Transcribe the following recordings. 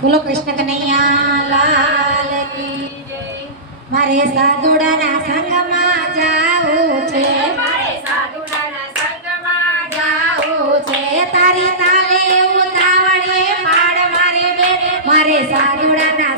બોલો કૃષ્ણ કનૈયા લાલ કી મારે સાધુડાના સંગમાં જાવું છે. મારે સાધુડાના સંગમાં જાવું છે. તારી તાલે ઉતાવળે માડ મારે બેન. મારે સાધુડાના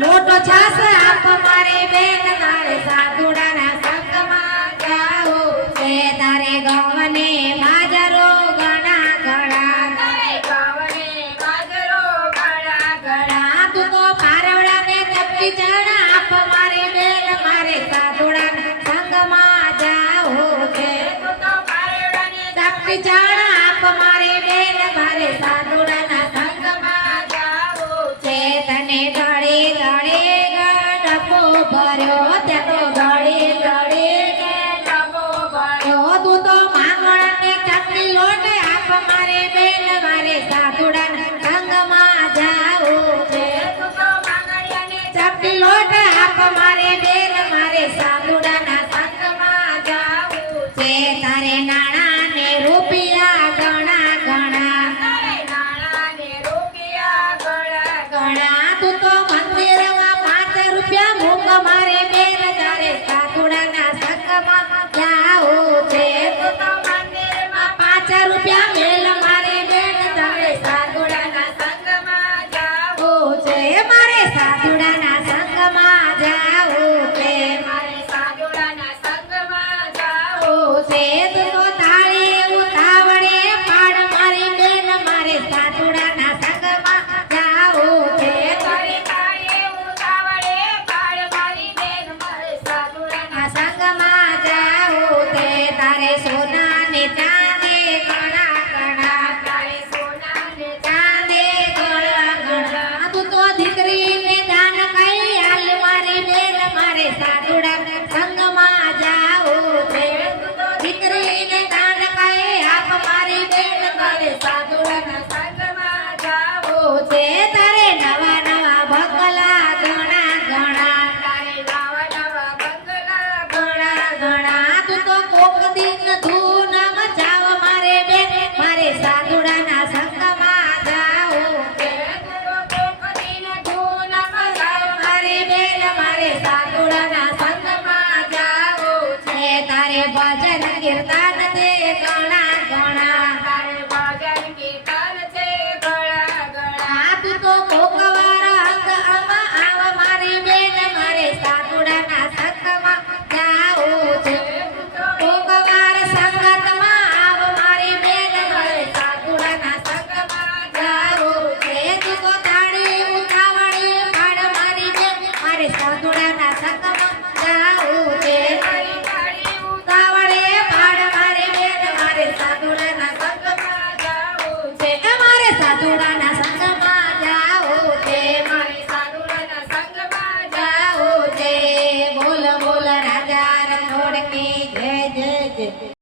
મોટો છાસ આપ મારી બેન મારે સાધુડાના સંગમાં જાઓ છે તારે ગવને માજરો ગણા ગણા. તારે ગવને માજરો ગણા ગણા. તું તો પારવડાને ચપટી ચણા આપ મારે બેન મારે સાધુડાના સંગમાં જાઓ છે. તું તો પારવડાને ચપટી ચણા આપ મારે બેન મારે સાધુ મારે બેન, મારે સાધુડાના સંગમાં જાવું છે. મારે બેન, મારે સાધુડાના સંગમાં જાવું છે. તારે નાણા